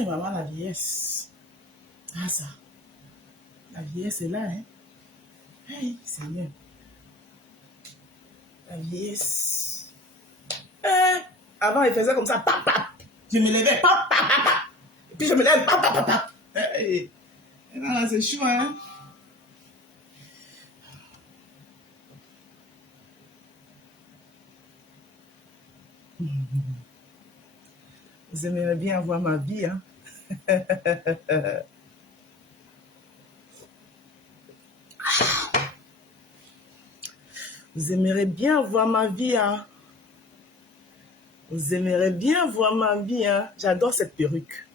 Hey, maman, la vieillesse. Ah, ça. La vieillesse est là, hein. Hey, Seigneur. La vieillesse. Avant, il faisait comme ça. Pap, pap. Je me levais. Pap, pap, pap, pap. Et puis je me lève. Pap, pap, pap, pap. Hey. Non, c'est chaud, hein. Vous aimeriez bien avoir ma vie, hein. Vous aimeriez bien voir ma vie, hein. Vous aimeriez bien voir ma vie, hein. J'adore cette perruque.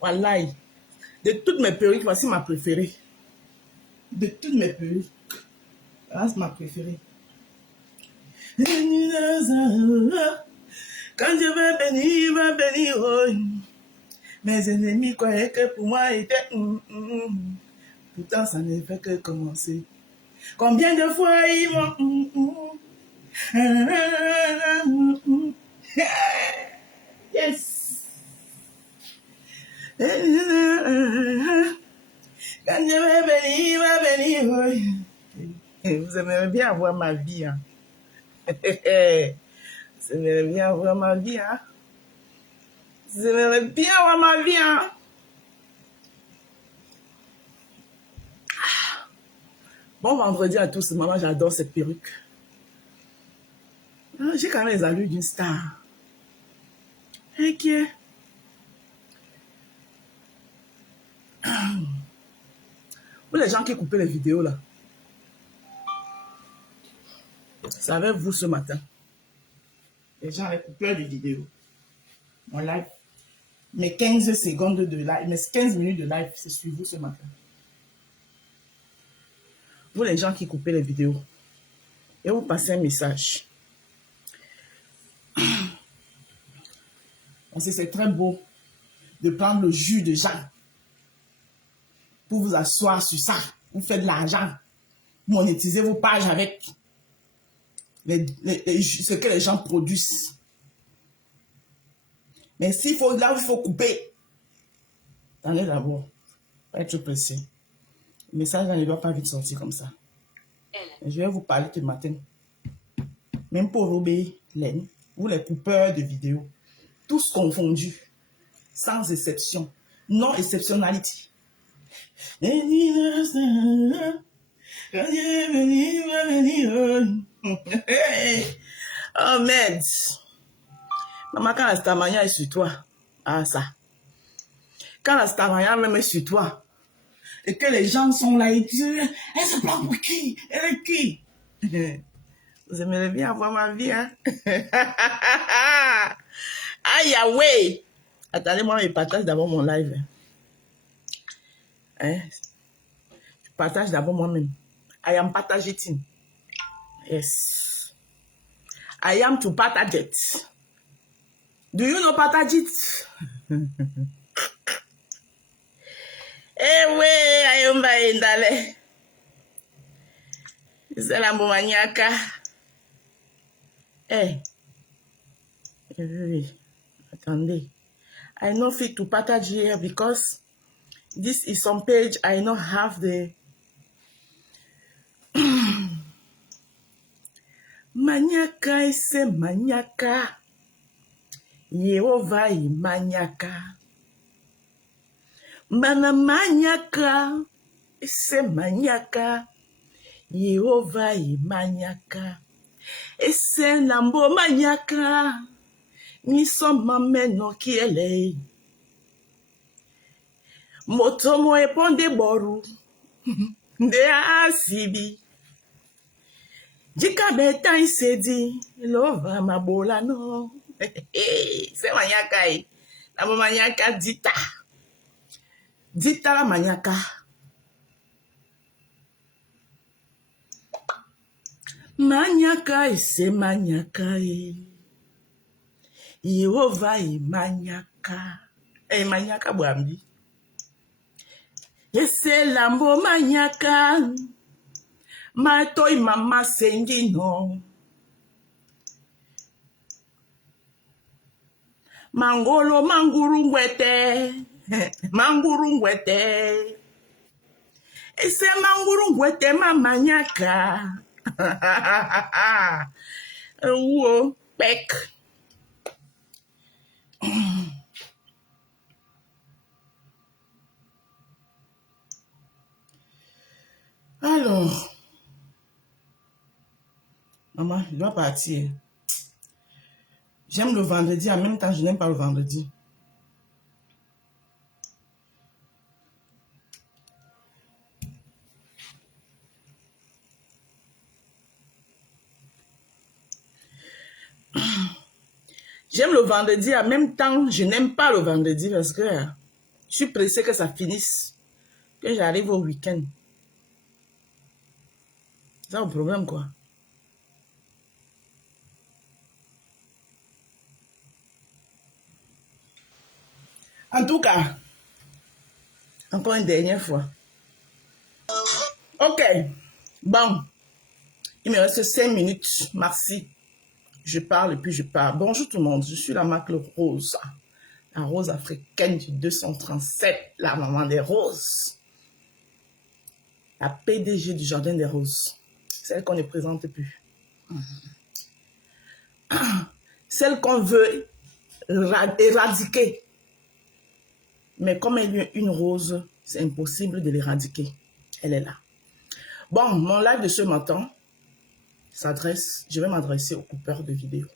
Wallahi. De toutes mes perruques, voici ma préférée. De toutes mes perruques. Voilà, c'est ma préférée. Quand je vais bénir, oh. Mes ennemis croyaient que pour moi était pourtant ça ne fait que commencer. Combien de fois ils vont yes. Quand je vais bénir, oh. Vous aimeriez bien avoir ma vie, hein. Vous aimeriez bien avoir ma vie, hein. Vous aimeriez bien avoir ma vie, hein. Bon vendredi à tous, maman, j'adore cette perruque. J'ai quand même les allures d'une star. Ok. Pour les gens qui coupaient les vidéos là, c'est avec vous ce matin. Les gens les coupeurs de vidéos. Mon live. Mes 15 secondes de live, mes 15 minutes de live, c'est sur vous ce matin. Vous les gens qui coupez les vidéos. Et vous passez un message. Parce que c'est très beau de prendre le jus de Jean pour vous asseoir sur ça. Vous faites de l'argent. Monétisez vos pages avec ce que les gens produisent. Mais s'il faut, là où il faut couper, attendez d'abord. Pas être pressé. Le message ne doit pas vite sortir comme ça. Je vais vous parler ce matin. Même pour Robé, Len, ou les coupeurs de vidéos, tous confondus, sans exception, non exceptionnalité. Oh merde. Maman, quand la stamania est sur toi, ah ça. Quand la stamania même est sur toi, et que les gens sont là et disent, elle se prend pour qui? Elle est qui? Vous aimeriez bien avoir ma vie, hein? Aïe, ouais! Attendez-moi, je partage d'abord mon live. Hein? Je partage d'abord moi-même. I am partageting. Yes. I am to partage it. Do you know partage it? Eh ouais, ayomba indale. C'est la bomaniaka. Eh. Oui. Attendez. I not fit to partage here because this is some page I not have the maniaka ese maniaka. Yehova imaniaka. Mana maniaka ese maniaka. Yehova imaniaka. Ese nambo maniaka. Niso mameno kiele. Motomo eponde boru. De asibi. Jika beta isedi. Lova mabola no. C'est maniaka. Nambo maniaka dita. Dita la maniaka. Maniaka ese maniaka. Yehova imaniaka. Maniaka bwambi. Yese lambo maniaka. Matoi mama sengino. Mangolo mangurungwete. Mangurungwete. Ese mangurungwete mamanyaka. Uo, pek. Alors, maman, je dois partir. J'aime le vendredi, en même temps, je n'aime pas le vendredi. J'aime le vendredi, en même temps, je n'aime pas le vendredi parce que je suis pressée que ça finisse, que j'arrive au week-end. C'est ça le problème, quoi. En tout cas, encore une dernière fois. Ok, bon, il me reste 5 minutes, merci. Je parle et puis je pars. Bonjour tout le monde, je suis la marque Rose. La rose africaine du 237, la maman des roses. La PDG du Jardin des Roses. Celle qu'on ne présente plus. Celle qu'on veut éradiquer. Mais comme elle est une rose, c'est impossible de l'éradiquer. Elle est là. Bon, mon live de ce matin s'adresse, je vais m'adresser aux coupeurs de vidéos.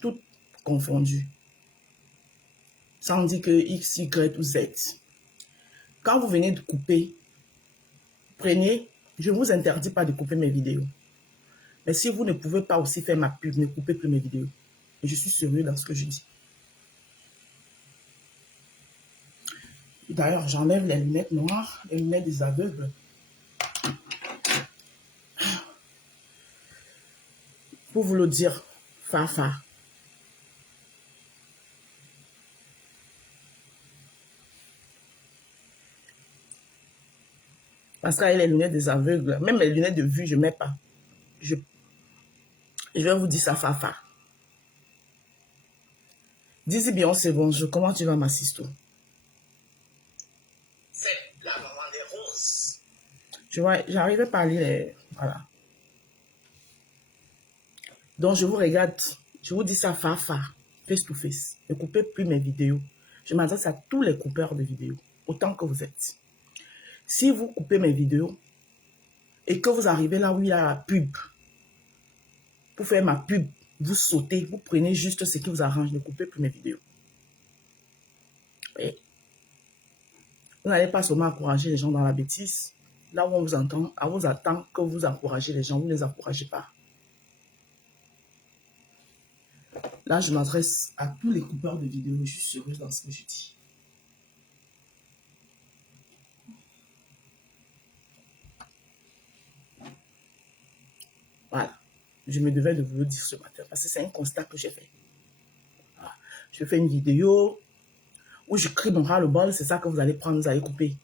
Toutes confondues. Sans dire que X, Y ou Z. Quand vous venez de couper, prenez, je ne vous interdis pas de couper mes vidéos. Mais si vous ne pouvez pas aussi faire ma pub, ne coupez plus mes vidéos. Et je suis sérieux dans ce que je dis. D'ailleurs, j'enlève les lunettes noires, les lunettes des aveugles. Pour vous le dire, Fafa. Parce qu'avec les lunettes des aveugles, même les lunettes de vue, je ne mets pas. Je vais vous dire ça, Fafa. Dis Beyoncé, bonjour. Comment tu vas, ma sisto? C'est la maman des roses. Tu vois, j'arrivais pas à lire les... Voilà. Donc, je vous regarde. Je vous dis ça, Fafa. Face to face. Ne coupez plus mes vidéos. Je m'adresse à tous les coupeurs de vidéos. Autant que vous êtes. Si vous coupez mes vidéos et que vous arrivez là où il y a la pub, pour faire ma pub, vous sautez, vous prenez juste ce qui vous arrange, ne coupez plus mes vidéos. Et vous n'allez pas seulement encourager les gens dans la bêtise. Là où on vous entend, on vous attend que vous encouragez les gens, vous ne les encouragez pas. Là, je m'adresse à tous les coupeurs de vidéos, je suis sérieuse dans ce que je dis. Voilà. Je me devais de vous le dire ce matin parce que c'est un constat que j'ai fait. Voilà. Je fais une vidéo où je crie mon ras-le-bol, c'est ça que vous allez prendre, vous allez couper.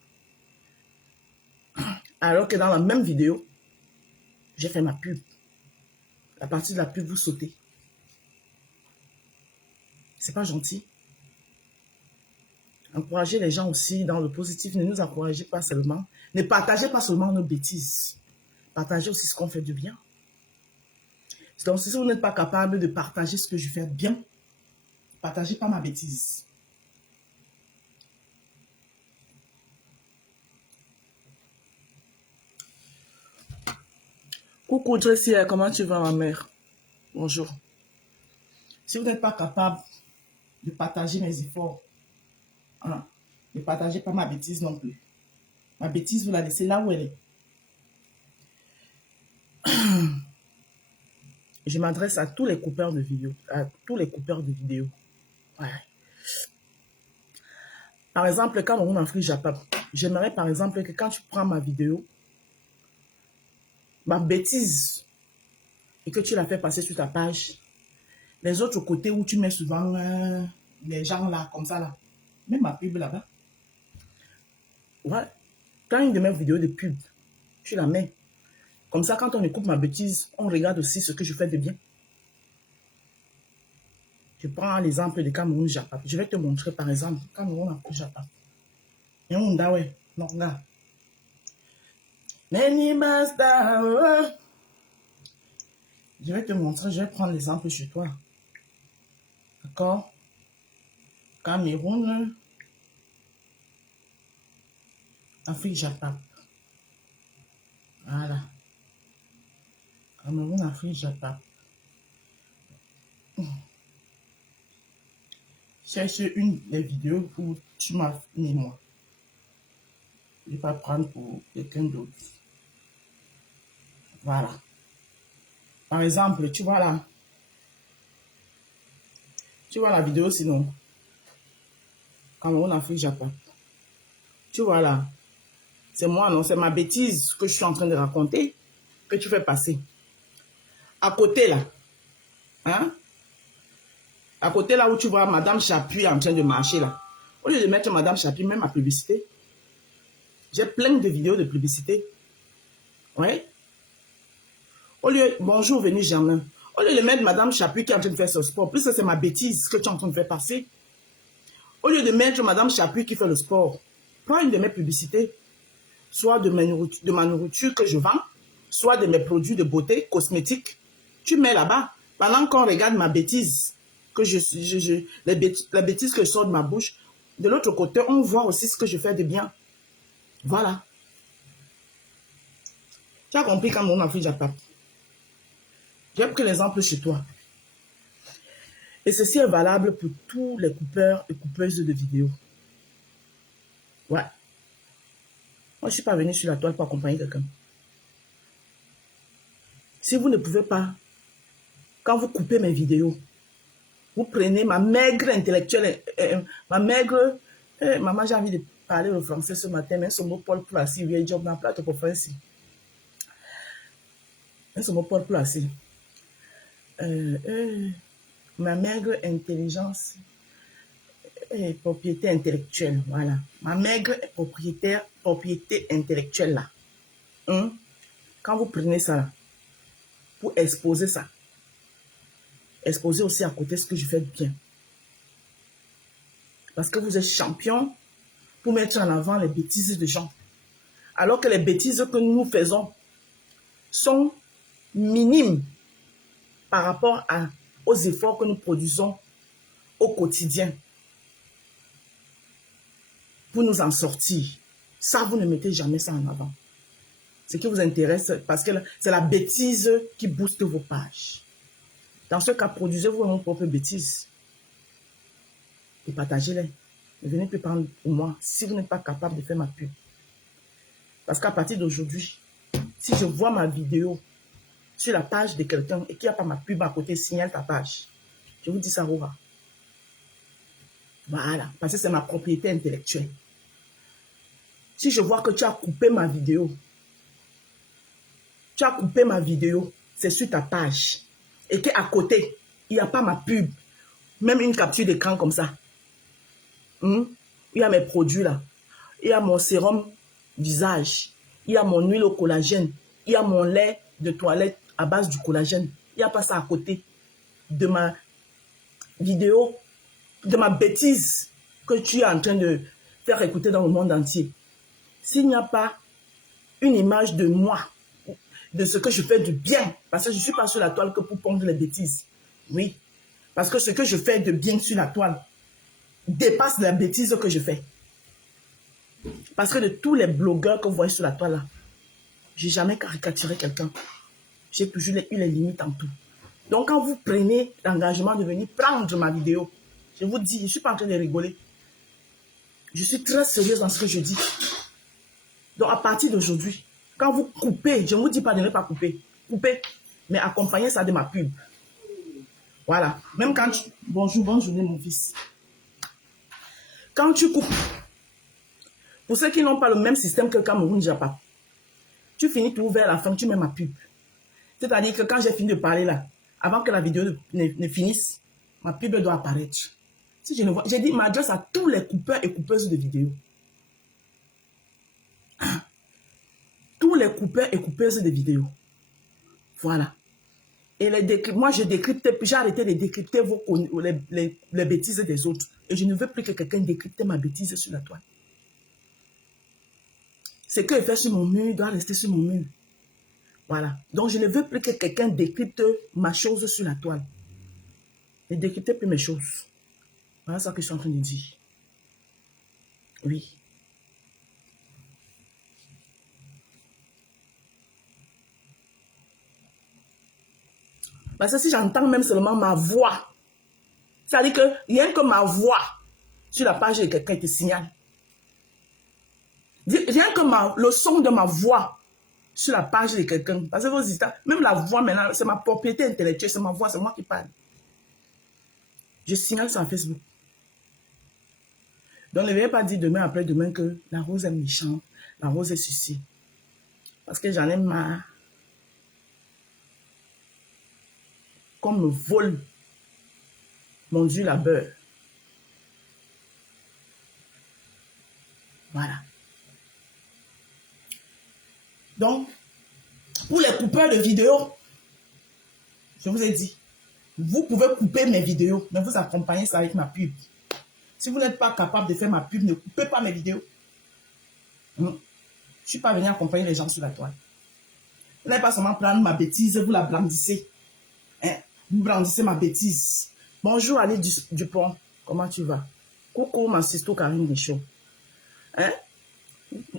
Alors que dans la même vidéo, j'ai fait ma pub. La partie de la pub, vous sautez. C'est pas gentil. Encouragez les gens aussi dans le positif. Ne nous encouragez pas seulement. Ne partagez pas seulement nos bêtises. Partagez aussi ce qu'on fait de bien. Donc, si vous n'êtes pas capable de partager ce que je fais bien, partagez pas ma bêtise. Coucou Jessie, comment tu vas ma mère? Bonjour. Si vous n'êtes pas capable de partager mes efforts, hein, ne partagez pas ma bêtise non plus. Ma bêtise, vous la laissez là où elle est. Je m'adresse à tous les coupeurs de vidéos. À tous les coupeurs de vidéos. Ouais. Par exemple, quand on Afrique Japon, j'aimerais par exemple que quand tu prends ma vidéo, ma bêtise, et que tu la fais passer sur ta page, les autres côtés où tu mets souvent les gens là, comme ça là, même ma pub là-bas. Ouais. Quand une de mes vidéos de pub, tu la mets. Comme ça, quand on écoute ma bêtise, on regarde aussi ce que je fais de bien. Je prends l'exemple de Cameroun Japap. Je vais te montrer par exemple Cameroun Afrique Japap. Et on da ouais, non là. Je vais te montrer, je vais prendre l'exemple chez toi. D'accord? Cameroun Afrique Japap. Voilà. Cameroun Afrique Japap. Cherche une des vidéos où tu m'as mis moi. Je ne vais pas prendre pour quelqu'un d'autre. Voilà. Par exemple, tu vois là. Tu vois la vidéo sinon. Cameroun Afrique Japap. Tu vois là. C'est moi, non? C'est ma bêtise que je suis en train de raconter que tu fais passer. À côté là. Hein? À côté là où tu vois Madame Chapuis en train de marcher là. Au lieu de mettre Madame Chapuis, même ma publicité. J'ai plein de vidéos de publicité. Ouais. Au lieu, bonjour, venu Germain. Au lieu de mettre Madame Chapuis qui est en train de faire ce sport, plus c'est ma bêtise que tu es en train de faire passer. Au lieu de mettre Madame Chapuis qui fait le sport, prends une de mes publicités, soit de ma nourriture que je vends, soit de mes produits de beauté, cosmétiques. Tu mets là-bas, pendant qu'on regarde ma bêtise, que la bêtise que je sors de ma bouche, de l'autre côté, on voit aussi ce que je fais de bien. Voilà. Tu as compris quand mon enfant Japap. J'ai pris l'exemple chez toi. Et ceci est valable pour tous les coupeurs et coupeuses de vidéos. Ouais. Moi, je ne suis pas venu sur la toile pour accompagner quelqu'un. Si vous ne pouvez pas, quand vous coupez mes vidéos, vous prenez ma maigre intellectuelle, ma maigre... maman, j'ai envie de parler le français ce matin, mais ce mot Paul pour la Syrie, job dans plateau pour faire ici. Mais ce mot Paul pour la Syrie. Ma maigre intelligence et propriété intellectuelle, voilà. Ma maigre propriété intellectuelle, là. Hein? Quand vous prenez ça, là, pour exposer ça, exposer aussi à côté ce que je fais de bien. Parce que vous êtes champion pour mettre en avant les bêtises de gens. Alors que les bêtises que nous faisons sont minimes par rapport aux efforts que nous produisons au quotidien pour nous en sortir. Ça, vous ne mettez jamais ça en avant. Ce qui vous intéresse, parce que c'est la bêtise qui booste vos pages. Dans ce cas, produisez-vous vos propres bêtises et partagez-les. Ne venez plus prendre pour moi si vous n'êtes pas capable de faire ma pub. Parce qu'à partir d'aujourd'hui, si je vois ma vidéo sur la page de quelqu'un et qu'il n'y a pas ma pub à côté, signale ta page. Je vous dis ça, Rora. Voilà, parce que c'est ma propriété intellectuelle. Si je vois que tu as coupé ma vidéo, c'est sur ta page, et qu'à côté, il n'y a pas ma pub, même une capture d'écran comme ça. Il y a mes produits là. Il y a mon sérum visage. Il y a mon huile au collagène. Il y a mon lait de toilette à base du collagène. Il n'y a pas ça à côté de ma vidéo, de ma bêtise que tu es en train de faire écouter dans le monde entier. S'il n'y a pas une image de moi, de ce que je fais de bien, parce que je ne suis pas sur la toile que pour pondre les bêtises. Oui, parce que ce que je fais de bien sur la toile dépasse la bêtise que je fais. Parce que de tous les blogueurs que vous voyez sur la toile là, je n'ai jamais caricaturé quelqu'un. J'ai toujours eu les limites en tout. Donc quand vous prenez l'engagement de venir prendre ma vidéo, je vous dis, je ne suis pas en train de rigoler. Je suis très sérieuse dans ce que je dis. Donc à partir d'aujourd'hui, quand vous coupez, je ne vous dis pas de ne pas couper. Coupez, mais accompagnez ça de ma pub. Voilà. Même quand tu... Bonjour, bonne journée mon fils. Quand tu coupes, pour ceux qui n'ont pas le même système que Cameroun Japap, tu finis tout vers la fin, tu mets ma pub. C'est-à-dire que quand j'ai fini de parler là, avant que la vidéo ne finisse, ma pub doit apparaître. Si je ne vois, j'ai dit, m'adresse à tous les coupeurs et coupeuses de vidéos. Tous les coupeurs et coupeuses de vidéos. Voilà. Et moi, je décrypte, j'ai arrêté de décrypter les bêtises des autres. Et je ne veux plus que quelqu'un décrypte ma bêtise sur la toile. Ce que je fais sur mon mur doit rester sur mon mur. Voilà. Donc, je ne veux plus que quelqu'un décrypte ma chose sur la toile. Ne décryptez plus mes choses. Voilà ce que je suis en train de dire. Oui. Parce que si j'entends même seulement ma voix, c'est-à-dire que rien que ma voix sur la page de quelqu'un te signale. Rien que le son de ma voix sur la page de quelqu'un. Parce que vos histoires, même la voix maintenant, c'est ma propriété intellectuelle, c'est ma voix, c'est moi qui parle. Je signale ça à Facebook. Donc ne venez pas dire demain après demain que la rose est méchante, la rose est ceci. Parce que j'en ai marre. Qu'on me vole mon Dieu la beurre. Voilà. Donc, pour les coupeurs de vidéos, je vous ai dit, vous pouvez couper mes vidéos, mais vous accompagnez ça avec ma pub. Si vous n'êtes pas capable de faire ma pub, ne coupez pas mes vidéos. Je ne suis pas venu accompagner les gens sur la toile. Vous n'allez pas seulement prendre ma bêtise, vous la blandissez. Hein? Vous brandissez ma bêtise. Bonjour Ali Dupont, comment tu vas? Coucou ma sister Karine Deschaux. Hein?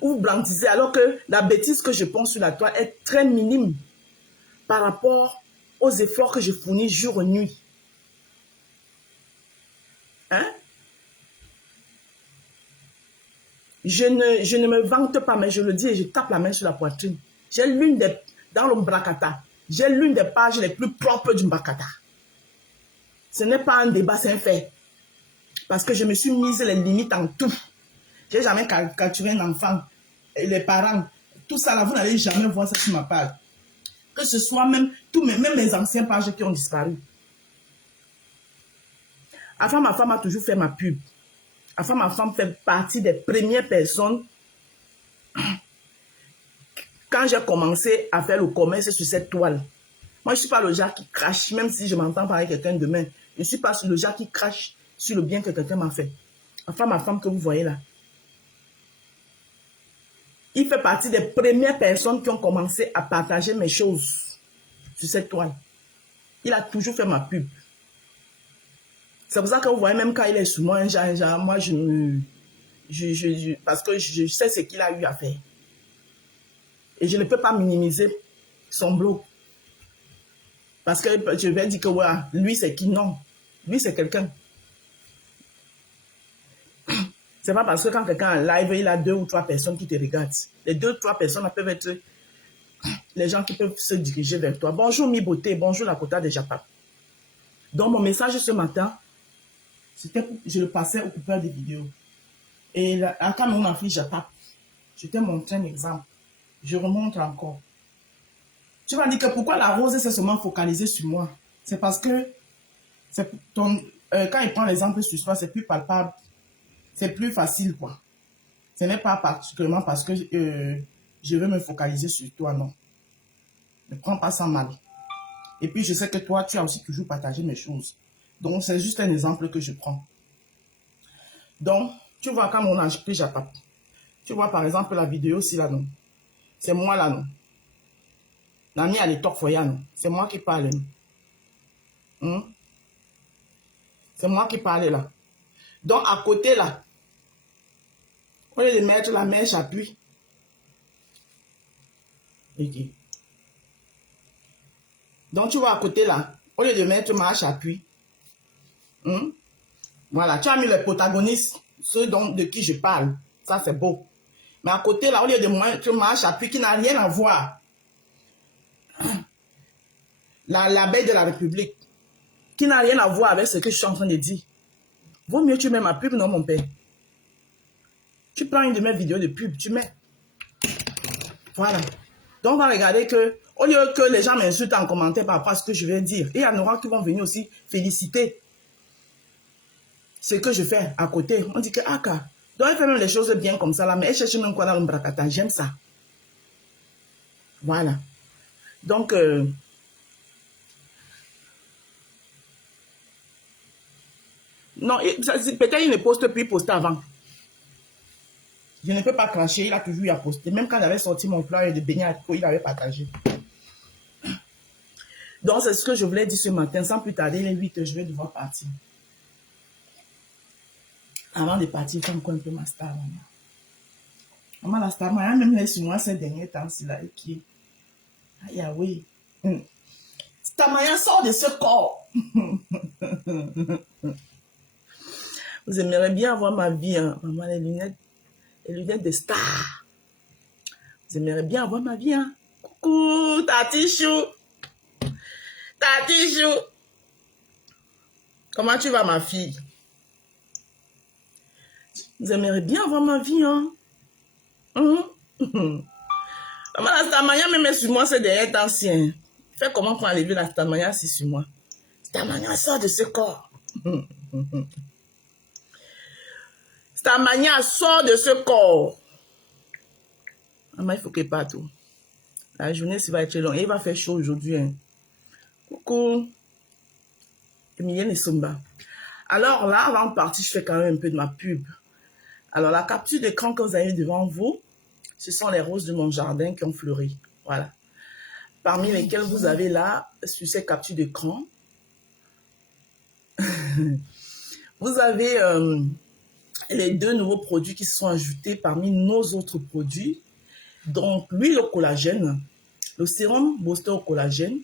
Vous brandissez alors que la bêtise que je pense sur la toile est très minime par rapport aux efforts que je fournis jour et nuit. Hein? Je ne me vante pas, mais je le dis et je tape la main sur la poitrine. J'ai dans le Mbrakata, j'ai l'une des pages les plus propres du Mbrakata. Ce n'est pas un débat, c'est un fait. Parce que je me suis mise les limites en tout. Je n'ai jamais capturé un enfant, et les parents, tout ça là, vous n'allez jamais voir ça sur ma page. Que ce soit même mes anciennes pages qui ont disparu. Enfin, ma femme a toujours fait ma pub. Enfin, ma femme fait partie des premières personnes. Quand j'ai commencé à faire le commerce sur cette toile, moi, je ne suis pas le genre qui crache, même si je m'entends parler avec quelqu'un demain. Je ne suis pas le genre qui crache sur le bien que quelqu'un m'a fait. Enfin, ma femme que vous voyez là, il fait partie des premières personnes qui ont commencé à partager mes choses sur cette toile. Il a toujours fait ma pub. C'est pour ça que vous voyez, même quand il est sous moi, moi, parce que je sais ce qu'il a eu à faire. Et je ne peux pas minimiser son blog. Parce que je vais dire que ouais, lui c'est qui? Non. Lui c'est quelqu'un. C'est pas parce que quand quelqu'un est en live, il a 2 ou 3 personnes qui te regardent. Les 2 ou 3 personnes peuvent être les gens qui peuvent se diriger vers toi. Bonjour Mi Beauté, bonjour la Kota de Japap. Donc mon message ce matin, c'était je le passais au coupeur des vidéos. Et là, quand ma fille Japap, je t'ai montré un exemple. Je remonte encore. Tu vas dire que pourquoi la rose s'est seulement focalisée sur moi? C'est parce que quand il prend l'exemple sur soi, c'est plus palpable. C'est plus facile, quoi. Ce n'est pas particulièrement parce que je veux me focaliser sur toi, non. Ne prends pas ça mal. Et puis, je sais que toi, tu as aussi toujours partagé mes choses. Donc, c'est juste un exemple que je prends. Donc, tu vois, quand on a pris Japap, tu vois, par exemple, la vidéo aussi, là, non. C'est moi, là, non. Nani à l'étoque foyer, non. C'est moi qui parle. C'est moi qui parle, là. Donc, à côté, là, au lieu de mettre la mèche appui. Ok. Donc, tu vois à côté là, au lieu de mettre marche appui, voilà, tu as mis les protagonistes, ceux de qui je parle. Ça, c'est beau. Mais à côté là, au lieu de mettre marche appui qui n'a rien à voir, l'abeille de la République, qui n'a rien à voir avec ce que je suis en train de dire. Vaut mieux tu mets ma pub, non, mon père. Tu prends une de mes vidéos de pub, tu mets. Voilà. Donc, on va regarder que, au lieu que les gens m'insultent en commentaire par rapport à ce que je vais dire, il y en aura qui vont venir aussi féliciter ce que je fais à côté. On dit que, ah, donc elle fait même les choses bien comme ça là, mais elle cherche même quoi dans le Mbrakata. J'aime ça. Voilà. Donc, Non, peut-être il ne poste plus, il postait avant. Je ne peux pas cracher, il a toujours eu à poster. Même quand j'avais sorti mon flyer de beignet à peau, il avait partagé. Donc, c'est ce que je voulais dire ce matin. Sans plus tarder, les 8 heures, je vais devoir partir. Avant de partir, il faut encore un peu ma star. Maman, la star, moi, même les sur moi ces derniers temps-ci, là, et qui... Aïe, ah oui. Stamaya sort de ce corps. Vous aimeriez bien avoir ma vie, hein? Maman, les lunettes de star. Vous aimeriez bien avoir ma vie, hein? Coucou, Tati Chou. Tati Chou. Comment tu vas, ma fille? Vous aimeriez bien avoir ma vie, hein? Maman, la stamaya même sur moi, c'est derrière ancien. Fais comment pour enlever la stamaya si sur moi? Stamaya sort de ce corps. Stamaya sort de ce corps. Maman, il faut que pas tout. La journée, ça va être long. Et il va faire chaud aujourd'hui. Hein. Coucou. Emilienne et Somba. Alors là, avant de partir, je fais quand même un peu de ma pub. Alors, la capture d'écran que vous avez devant vous, ce sont les roses de mon jardin qui ont fleuri. Voilà. Parmi lesquelles vous avez là, sur ces captures d'écran, vous avez les 2 nouveaux produits qui se sont ajoutés parmi nos autres produits. Donc, l'huile au collagène, le sérum booster au collagène.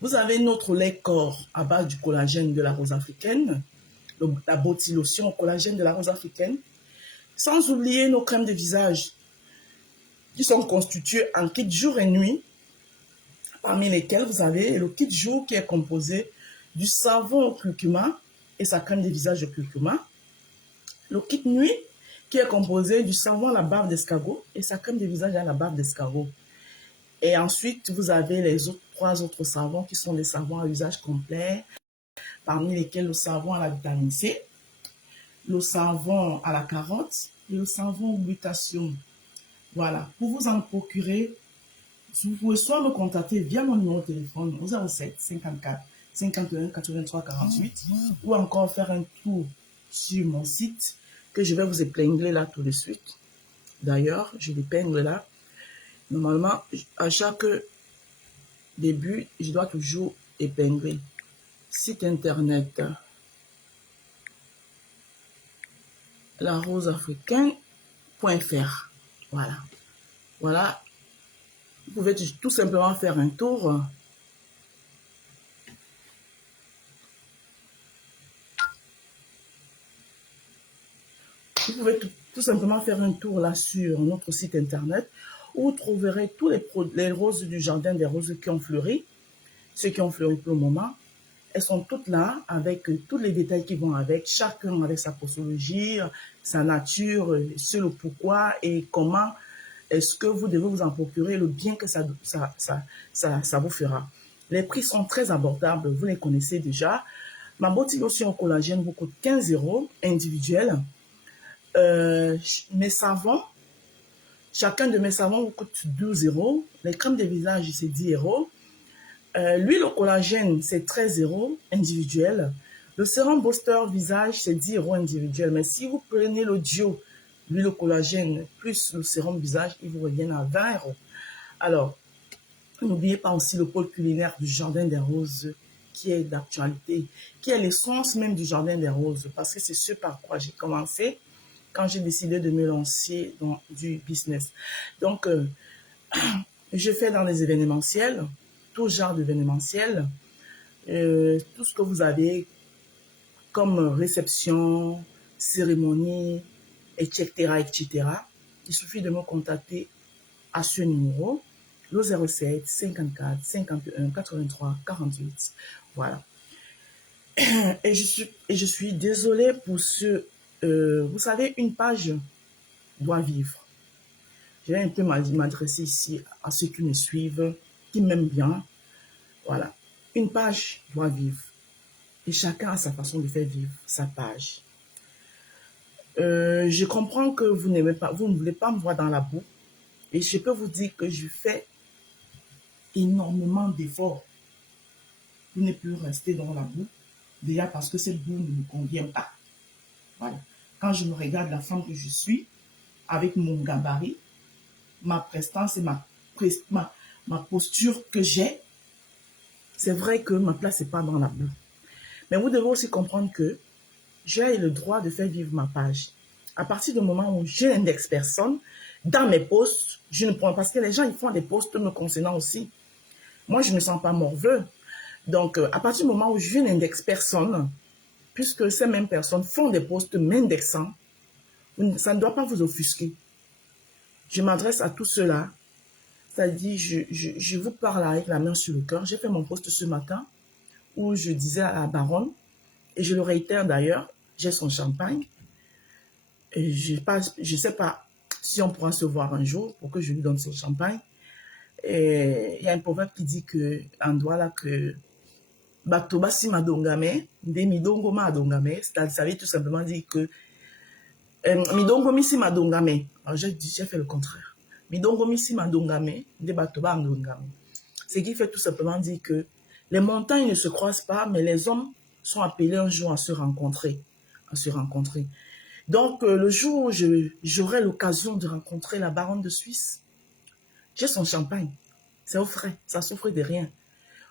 Vous avez notre lait corps à base du collagène de la rose africaine, la botilotion au collagène de la rose africaine. Sans oublier nos crèmes de visage qui sont constituées en kit jour et nuit, parmi lesquelles vous avez le kit jour qui est composé du savon au curcuma et sa crème de visage au curcuma. Le kit nuit qui est composé du savon à la barbe d'escargot et sa crème de visage à la barbe d'escargot. Et ensuite, vous avez les 3 autres savons qui sont des savons à usage complet, parmi lesquels le savon à la vitamine C, le savon à la carotte et le savon au glutathion. Voilà. Pour vous en procurer, vous pouvez soit me contacter via mon numéro de téléphone au 07 54 51 83 48 ou encore faire un tour sur mon site que je vais vous épingler là tout de suite. D'ailleurs, je l'épingle là. Normalement, à chaque début, je dois toujours épingler. Site internet laroseafricaine.fr. Voilà. Voilà. Vous pouvez tout simplement faire un tour. Vous pouvez tout simplement faire un tour là sur notre site internet où vous trouverez tous les roses du jardin des roses qui ont fleuri, ceux qui ont fleuri pour le moment. Elles sont toutes là avec tous les détails qui vont avec, chacun avec sa posologie, sa nature, sur le pourquoi et comment est-ce que vous devez vous en procurer, le bien que ça vous fera. Les prix sont très abordables, vous les connaissez déjà. Ma botilotion au collagène vous coûte 15 € individuel. Mes savons, chacun de mes savons vous coûte 12 €. Les crèmes de visage, c'est 10 €. L'huile au collagène, c'est 13 € individuel. Le sérum booster visage, c'est 10 € individuel. Mais si vous prenez le duo, l'huile au collagène plus le sérum visage, il vous revient à 20 €. Alors, n'oubliez pas aussi le pôle culinaire du Jardin des Roses qui est d'actualité, qui est l'essence même du Jardin des Roses, parce que c'est ce par quoi j'ai commencé quand j'ai décidé de me lancer dans du business. Donc, je fais dans les événementiels, tout genre d'événementiel, tout ce que vous avez comme réception, cérémonie, etc., etc. Il suffit de me contacter à ce numéro, le 07 54 51 83 48. Voilà. Et je suis désolée pour ce... vous savez, une page doit vivre. Je vais un peu m'adresser ici à ceux qui me suivent, qui m'aiment bien. Voilà. Une page doit vivre. Et chacun a sa façon de faire vivre sa page. Je comprends que vous n'aimez pas, vous ne voulez pas me voir dans la boue. Et je peux vous dire que je fais énormément d'efforts pour ne plus rester dans la boue. Déjà parce que cette boue ne me convient pas. Voilà. Quand je me regarde la femme que je suis, avec mon gabarit, ma prestance et ma posture que j'ai, c'est vrai que ma place n'est pas dans la boue. Mais vous devez aussi comprendre que j'ai le droit de faire vivre ma page. À partir du moment où je n'indexe personne, dans mes posts, je ne prends pas, parce que les gens, ils font des posts me concernant aussi. Moi, je ne me sens pas morveux. Donc, à partir du moment où je n'indexe personne, puisque ces mêmes personnes font des posts m'indexant, ça ne doit pas vous offusquer. Je m'adresse à tous ceux-là, c'est-à-dire, je vous parle avec la main sur le cœur. J'ai fait mon post ce matin où je disais à la baronne, et je le réitère d'ailleurs, j'ai son champagne. Et je ne sais pas si on pourra se voir un jour pour que je lui donne son champagne. Et il y a un proverbe qui dit que, en droit là, que Batoba si madongame, de midongo ma adongame, ça veut tout simplement dire que midongo mi si madongame. Alors j'ai fait le contraire. Midongo mi si madongame, de batoba adongame. Ce qui fait tout simplement dire que les montagnes ne se croisent pas, mais les hommes sont appelés un jour à se rencontrer. Donc, le jour où j'aurai l'occasion de rencontrer la baronne de Suisse, j'ai son champagne. C'est au frais, ça souffre de rien.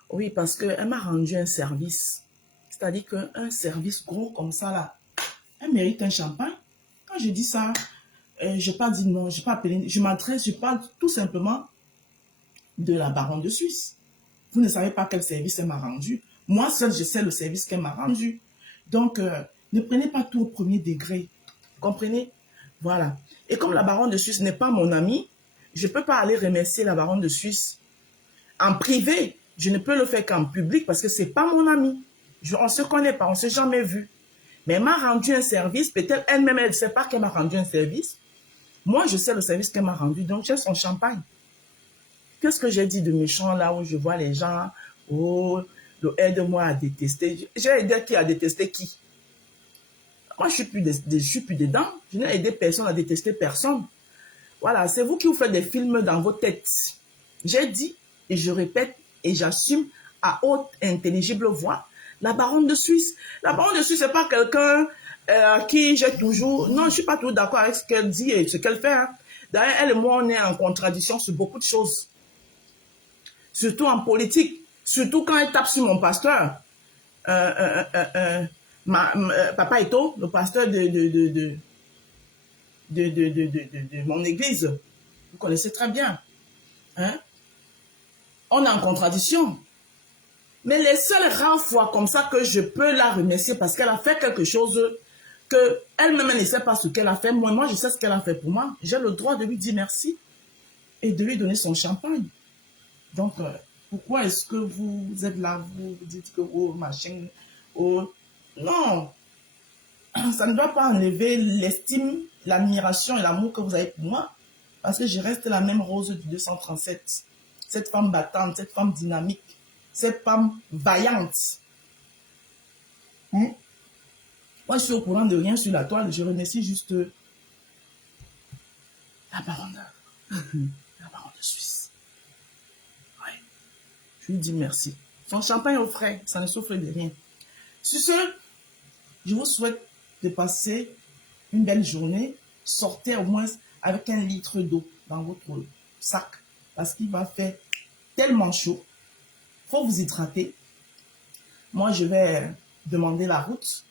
Oui, parce qu'elle m'a rendu un service. C'est-à-dire qu'un service gros comme ça, là, elle mérite un champagne. Quand je dis ça, je n'ai pas dit non, je n'ai pas appelé, je parle tout simplement de la baronne de Suisse. Vous ne savez pas quel service elle m'a rendu. Moi seul, je sais le service qu'elle m'a rendu. Donc, ne prenez pas tout au premier degré. Vous comprenez? Voilà. Et comme la baronne de Suisse n'est pas mon amie, je ne peux pas aller remercier la baronne de Suisse en privé. Je ne peux le faire qu'en public parce que ce n'est pas mon amie. On ne se connaît pas, on ne s'est jamais vu. Mais elle m'a rendu un service. Peut-être elle-même, elle ne sait pas qu'elle m'a rendu un service. Moi, je sais le service qu'elle m'a rendu. Donc, j'ai son champagne. Qu'est-ce que j'ai dit de méchant là où je vois les gens, oh, aide-moi à détester. J'ai aidé qui à détester qui? Moi, je ne suis plus dedans. Je n'ai aidé personne à détester personne. Voilà, c'est vous qui vous faites des films dans vos têtes. J'ai dit, et je répète, et j'assume à haute et intelligible voix, la baronne de Suisse. La baronne de Suisse, ce n'est pas quelqu'un qui j'ai toujours... Non, je ne suis pas toujours d'accord avec ce qu'elle dit et ce qu'elle fait. Hein. D'ailleurs, elle et moi, on est en contradiction sur beaucoup de choses. Surtout en politique. Surtout quand elle tape sur mon pasteur. Papa Eto, le pasteur de mon église. Vous connaissez très bien. Hein? On est en contradiction. Mais les seules rares fois comme ça que je peux la remercier parce qu'elle a fait quelque chose que elle-même ne sait pas ce qu'elle a fait. Moi, je sais ce qu'elle a fait pour moi. J'ai le droit de lui dire merci et de lui donner son champagne. Donc, pourquoi est-ce que vous êtes là, vous dites que, oh, machin, oh, non. Ça ne doit pas enlever l'estime, l'admiration et l'amour que vous avez pour moi. Parce que je reste la même Rose du 237. Cette femme battante, cette femme dynamique, cette femme vaillante. Moi, je suis au courant de rien sur la toile. Je remercie juste la baronne. La baronne de Suisse. Ouais. Je lui dis merci. Son champagne au frais, ça ne souffre de rien. Sur ce, je vous souhaite de passer une belle journée. Sortez au moins avec 1 litre d'eau dans votre sac parce qu'il va faire tellement chaud. Il faut vous hydrater. Moi, je vais demander la route.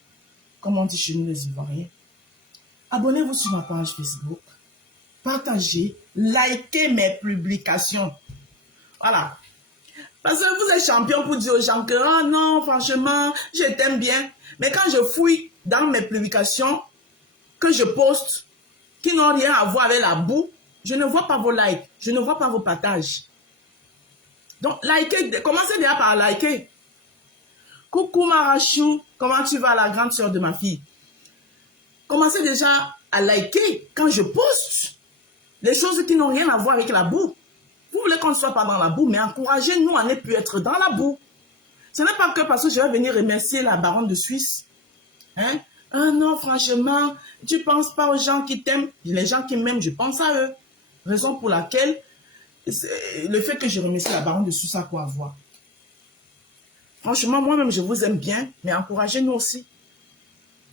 Comme on dit chez nous les Ivoiriens. Abonnez-vous sur ma page Facebook. Partagez, likez mes publications. Voilà. Parce que vous êtes champion pour dire aux gens que oh non, franchement, je t'aime bien. Mais quand je fouille dans mes publications que je poste, qui n'ont rien à voir avec la boue, je ne vois pas vos likes, je ne vois pas vos partages. Donc, likez, commencez déjà par liker. Coucou Marachou, comment tu vas, la grande soeur de ma fille? Commencez déjà à liker quand je poste les choses qui n'ont rien à voir avec la boue. Vous voulez qu'on ne soit pas dans la boue, mais encouragez-nous à ne plus être dans la boue. Ce n'est pas que parce que je vais venir remercier la baronne de Suisse. Hein? Ah non, franchement, tu ne penses pas aux gens qui t'aiment. Les gens qui m'aiment, je pense à eux. Raison pour laquelle le fait que je remercie la baronne de Suisse a quoi à voir. Franchement, moi-même, je vous aime bien, mais encouragez-nous aussi.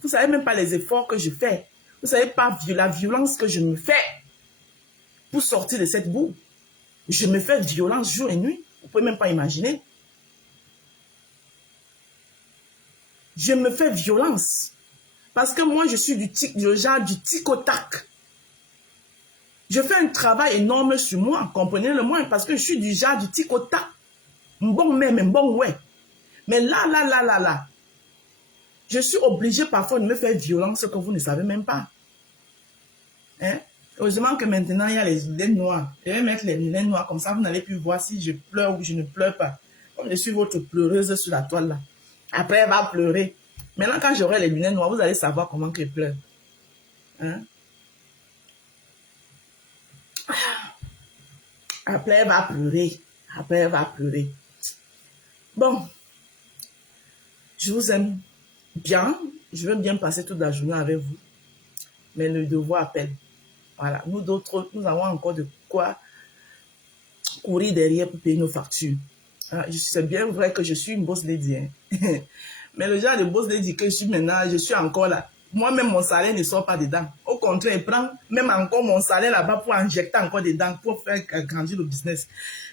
Vous ne savez même pas les efforts que je fais. Vous ne savez pas la violence que je me fais pour sortir de cette boue. Je me fais violence jour et nuit. Vous ne pouvez même pas imaginer. Je me fais violence. Parce que moi, je suis le genre du tic au tac. Je fais un travail énorme sur moi, comprenez-le moi, parce que je suis du genre du tic au tac. Bon même, bon ouais. Mais là, je suis obligée parfois de me faire violence que vous ne savez même pas. Hein? Heureusement que maintenant, il y a les lunettes noires. Je vais mettre les lunettes noires, comme ça, vous n'allez plus voir si je pleure ou je ne pleure pas. Comme je suis votre pleureuse sur la toile là. Après, elle va pleurer. Maintenant, quand j'aurai les lunettes noires, vous allez savoir comment je pleure. Hein? Après, elle va pleurer. Après, elle va pleurer. Bon, je vous aime bien. Je veux bien passer toute la journée avec vous. Mais le devoir appelle. Voilà. Nous d'autres, nous avons encore de quoi courir derrière pour payer nos factures. C'est bien vrai que je suis une boss lady. Hein. Mais le genre de boss lady que je suis maintenant, je suis encore là. Moi-même, mon salaire ne sort pas dedans. Au contraire, il prend même encore mon salaire là-bas pour injecter encore dedans, pour faire grandir le business.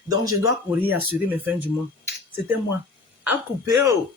Donc, je dois courir et assurer mes fins du mois. C'était moi. À couper, oh.